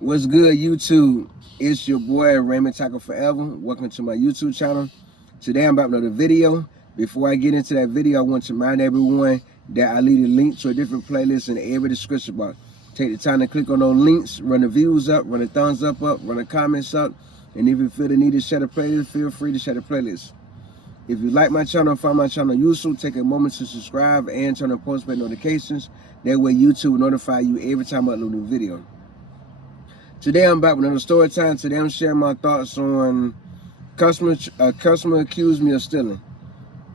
What's good, YouTube? It's your boy Raymond Tackle Forever. Welcome to my YouTube channel. Today I'm about another video. Before I get into that video, I want to remind everyone that I leave a link to a different playlist in every description box. Take the time to click on those links, run the views up, run the thumbs up, run the comments up, and if you feel the need to share the playlist, feel free to share the playlist. If you like my channel and find my channel useful, take a moment to subscribe and turn on post notifications. That way YouTube will notify you every time I upload a new video. Today I'm back with another story time. Today I'm sharing my thoughts on a customer accused me of stealing.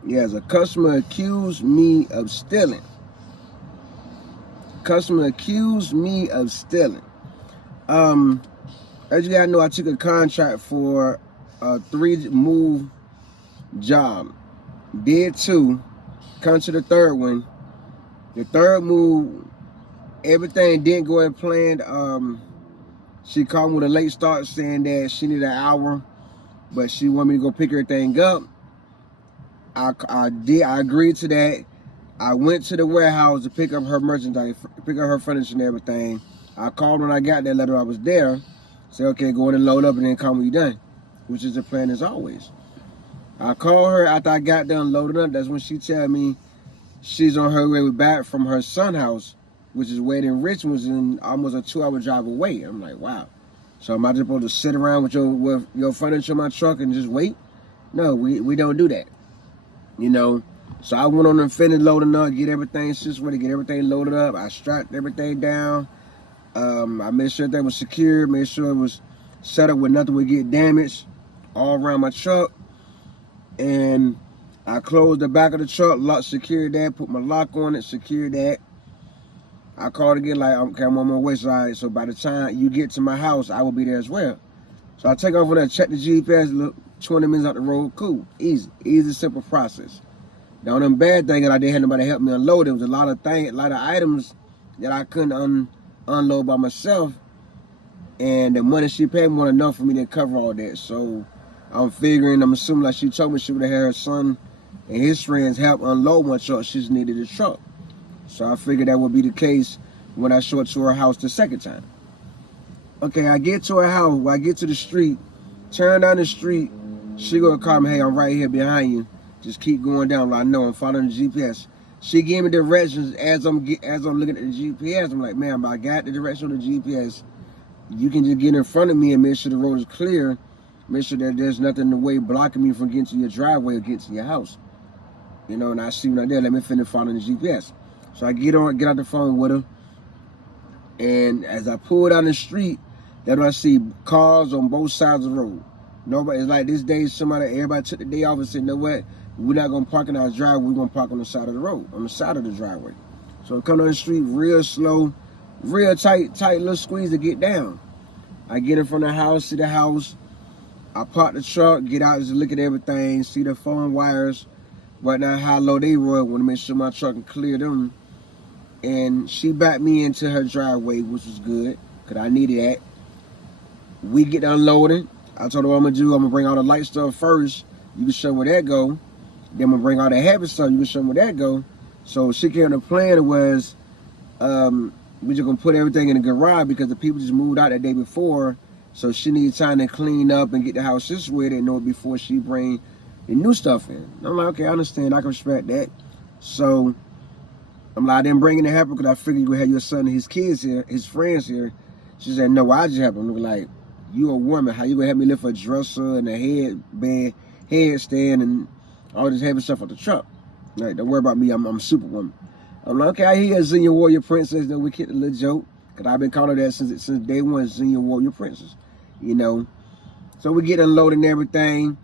Yes, a customer accused me of stealing. Customer accused me of stealing. As you guys know, I took a contract for a 3-move job. Did 2, come to the third one. The third move, everything didn't go as planned. She called me with a late start saying that she needed an hour, but she wanted me to go pick everything up. I agreed to that. I went to the warehouse to pick up her merchandise, pick up her furniture and everything. I called when I got that letter I was there. Said, okay, go in and load up and then call me done, which is the plan as always. I called her after I got done loading up. That's when she tell me she's on her way back from her son's house, which is way in Richmond, was in almost a 2-hour drive away. I'm like, wow. So am I just supposed to sit around with your furniture in my truck and just wait? No, we don't do that. You know. So I went on and finished loading up, get everything situated, get everything loaded up. I strapped everything down. I made sure everything was secure, made sure it was set up where nothing would get damaged all around my truck. And I closed the back of the truck, secured that, put my lock on it, secured that. I called again like, okay, I'm on my way, so by the time you get to my house, I will be there as well. So I take over there, check the GPS, look, 20 minutes out the road, cool, easy, simple process. The only bad thing that I didn't have nobody help me unload, there was a lot of items that I couldn't unload by myself, and the money she paid me wasn't enough for me to cover all that. So I'm assuming like she told me she would have had her son and his friends help unload my truck. She just needed a truck. So I figured that would be the case when I showed to her house the second time. Okay, I get to her house, when I get to the street, turn down the street, she gonna call me, hey, I'm right here behind you. Just keep going down. Like, I know I'm following the GPS. She gave me directions as I'm looking at the GPS. I'm like, ma'am, I got the direction on the GPS. You can just get in front of me and make sure the road is clear. Make sure that there's nothing in the way blocking me from getting to your driveway or getting to your house. You know, and I see when I did, let me finish following the GPS. So I get out the phone with her. And as I pull down the street, that's when I see cars on both sides of the road. Nobody, it's like this day, everybody took the day off and said, you know what? We're not gonna park in our driveway, we're gonna park on the side of the road, on the side of the driveway. So I come down the street real slow, real tight little squeeze to get down. I get in front of the house, see the house. I park the truck, get out, just look at everything, see the phone wires, right now how low they were, want to make sure my truck can clear them. And she backed me into her driveway, which was good, because I needed that. We get unloaded. I told her what I'm going to do. I'm going to bring all the light stuff first. You can show where that go. Then I'm going to bring all the heavy stuff. You can show where that go. So she came to the plan was we just going to put everything in the garage because the people just moved out that day before. So she needs time to clean up and get the house situated and know it before she bring the new stuff in. I'm like, okay, I understand. I can respect that. So I'm like, I didn't bring in the helper because I figured you would have your son and his kids here, his friends here. She said, no, I just help him. I'm like, you a woman, how you gonna help me lift a dresser and a headstand and all this heavy stuff off the truck? Like, don't worry about me, I'm Superwoman. I'm like, okay, I hear Xenia Warrior Princess, then we kicked a little joke, because I've been calling her that since day one, Xenia Warrior Princess, you know. So we get unloaded and everything,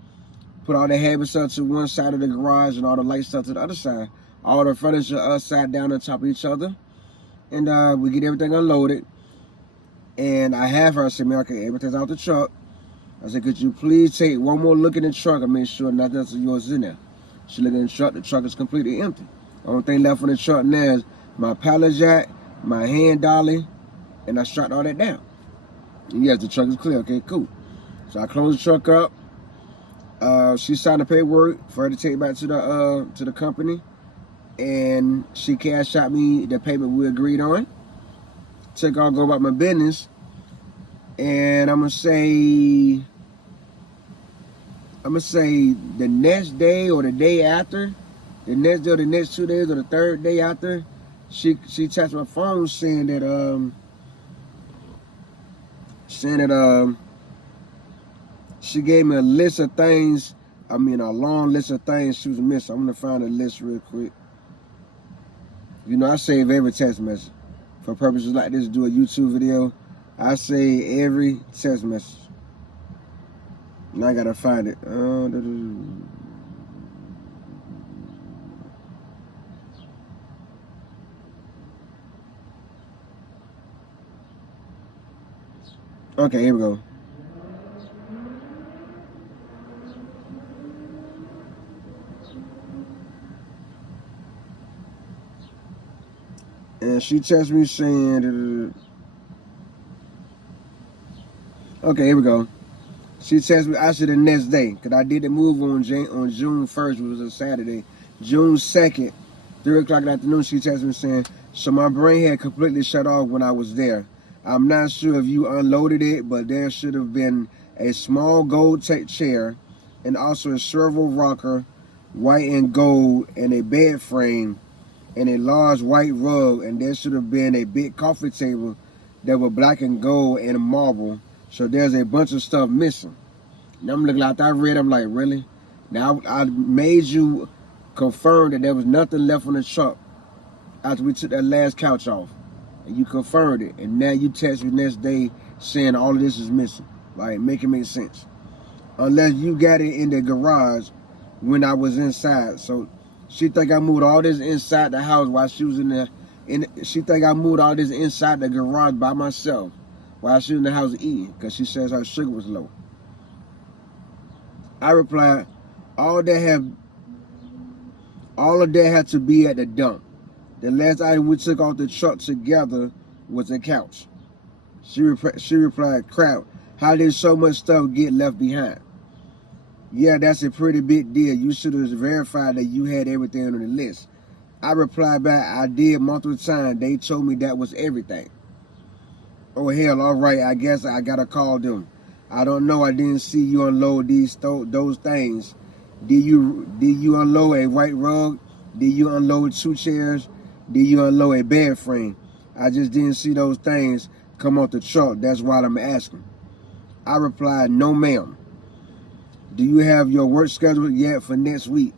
put all the heavy stuff to one side of the garage and all the light stuff to the other side. All the furniture upside down on top of each other. And we get everything unloaded. And I have her say, man, okay, everything's out the truck. I said, could you please take one more look in the truck and make sure nothing else of yours is in there? She looked in the truck is completely empty. The only thing left in the truck now is my pallet jack, my hand dolly, and I strapped all that down. And yes, the truck is clear, okay, cool. So I closed the truck up. She signed the paperwork for her to take back to the company. And she cashed out me the payment we agreed on. Took off, go about my business. And I'm gonna say the next day or the day after, the next day or the next 2 days or the third day after, she texted my phone saying that she gave me a list of things. I mean, a long list of things she was missing. I'm gonna find a list real quick. You know, I save every text message for purposes like this. Do a YouTube video, I save every text message. Now I gotta find it. Okay, here we go. And she texted me saying, okay, here we go. She texted me actually the next day, because I did the move on June 1st, which was a Saturday. June 2nd, 3 o'clock in the afternoon, she texted me saying, so my brain had completely shut off when I was there. I'm not sure if you unloaded it, but there should have been a small gold chair and also a swivel rocker, white and gold, and a bed frame and a large white rug, and there should have been a big coffee table that was black and gold and marble. So there's a bunch of stuff missing. Now I'm looking like I read, I'm like, really? Now I made you confirm that there was nothing left on the truck after we took that last couch off. And you confirmed it. And now you text me next day saying all of this is missing. Like, make it make sense. Unless you got it in the garage when I was inside. So she think I moved all this inside the house while she was in the, she think I moved all this inside the garage by myself while she was in the house eating, because she says her sugar was low. I replied, all of that had to be at the dump. The last item we took off the truck together was a couch. She replied, crap, how did so much stuff get left behind? Yeah, that's a pretty big deal. You should have verified that you had everything on the list. I replied back, I did multiple times. They told me that was everything. Oh, hell, all right, I guess I gotta call them. I don't know, I didn't see you unload those things. Did you unload a white rug? Did you unload 2 chairs? Did you unload a bed frame? I just didn't see those things come off the truck. That's why I'm asking. I replied, no, ma'am. Do you have your work scheduled yet for next week?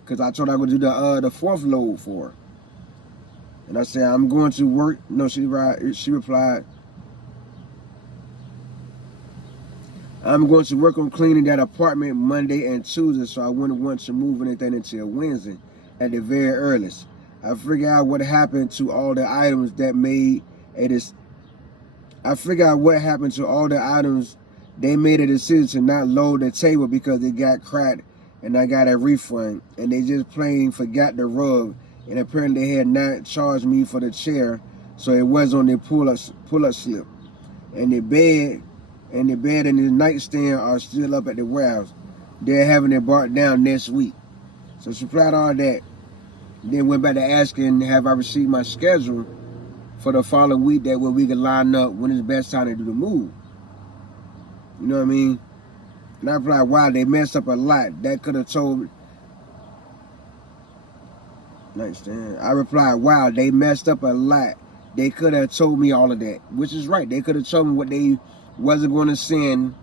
Because I told her I would do the 4th load for her. And I said, I'm going to work. No, she replied, I'm going to work on cleaning that apartment Monday and Tuesday, so I wouldn't want to move anything until Wednesday at the very earliest. I figured out what happened to all the items that made it. I figured out what happened to all the items. They made a decision to not load the table because it got cracked, and I got a refund. And they just plain forgot the rug, and apparently they had not charged me for the chair, so it was on the pull-up slip. And the bed and the nightstand are still up at the warehouse. They're having it brought down next week. So she supplied all that. Then went back to asking, have I received my schedule for the following week, that way we can line up when is the best time to do the move. You know what I mean? And I replied, wow, they messed up a lot. That could have told me. Nightstand. I replied, wow, they messed up a lot. They could have told me all of that, which is right. They could have told me what they wasn't going to send.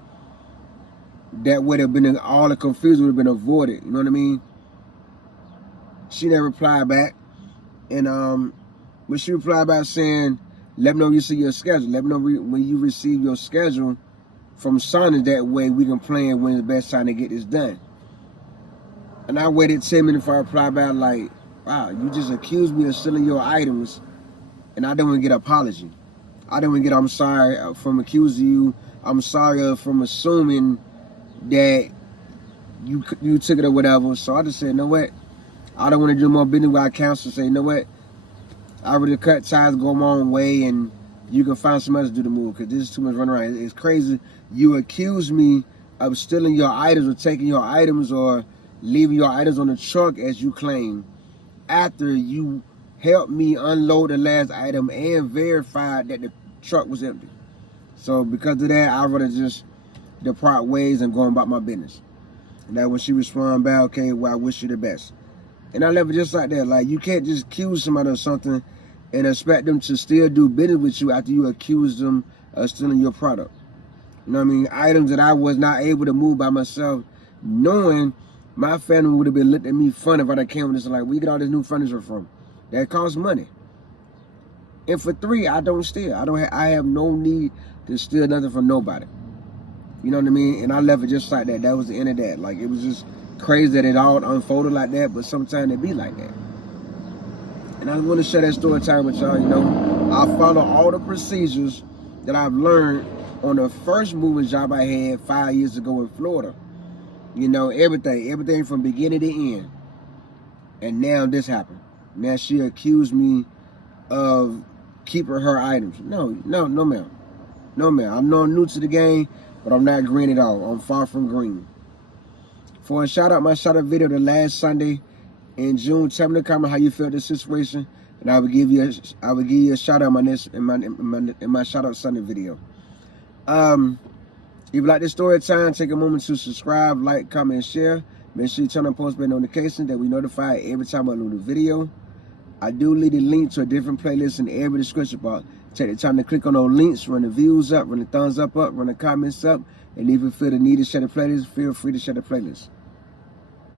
That would have been, all the confusion would have been avoided. You know what I mean? She never replied back. And but she replied back saying, let me know when you see your schedule. Let me know when you receive your schedule from Sonic. That way we can plan when the best time to get this done. And I waited 10 minutes before I replied back, like, wow, you just accused me of stealing your items, and I didn't even get an apology. I didn't even get, I'm sorry from accusing you. I'm sorry from assuming that you took it or whatever. So I just said, you know what? I don't want to do more business with our counsel. Say, you know what? I already cut ties, go my own way, and you can find somebody else to do the move, because this is too much running around. It's crazy. You accuse me of stealing your items or taking your items or leaving your items on the truck, as you claim, after you helped me unload the last item and verified that the truck was empty. So because of that, I'd rather just depart ways and go about my business. And that when she responded back, okay, well, I wish you the best. And I left it just like that. Like, you can't just accuse somebody of something and expect them to still do business with you after you accuse them of stealing your product. You know what I mean? Items that I was not able to move by myself, knowing my family would have been looking at me funny if I came with this, like, where you get all this new furniture from? That costs money. And for 3, I don't steal. I have no need to steal nothing from nobody. You know what I mean? And I left it just like that. That was the end of that. Like, it was just crazy that it all unfolded like that, but sometimes it be like that. And I want to share that story time with y'all. You know, I follow all the procedures that I've learned on the first moving job I had 5 years ago in Florida. You know, everything from beginning to end. And now this happened. Now she accused me of keeping her items. No, ma'am. No, ma'am. I know I'm new to the game, but I'm not green at all. I'm far from green. For a shout out, my shout out video the last Sunday in June. Tell me in the comment how you felt this situation, and I will give you a shout out in my shout out Sunday video. If you like this story time, take a moment to subscribe, like, comment, and share. Make sure you turn on post bell notifications that we notify every time I upload a video. I do leave a link to a different playlist in every description box. Take the time to click on those links, run the views up, run the thumbs up, run the comments up, and even feel the need to share the playlist, feel free to share the playlist.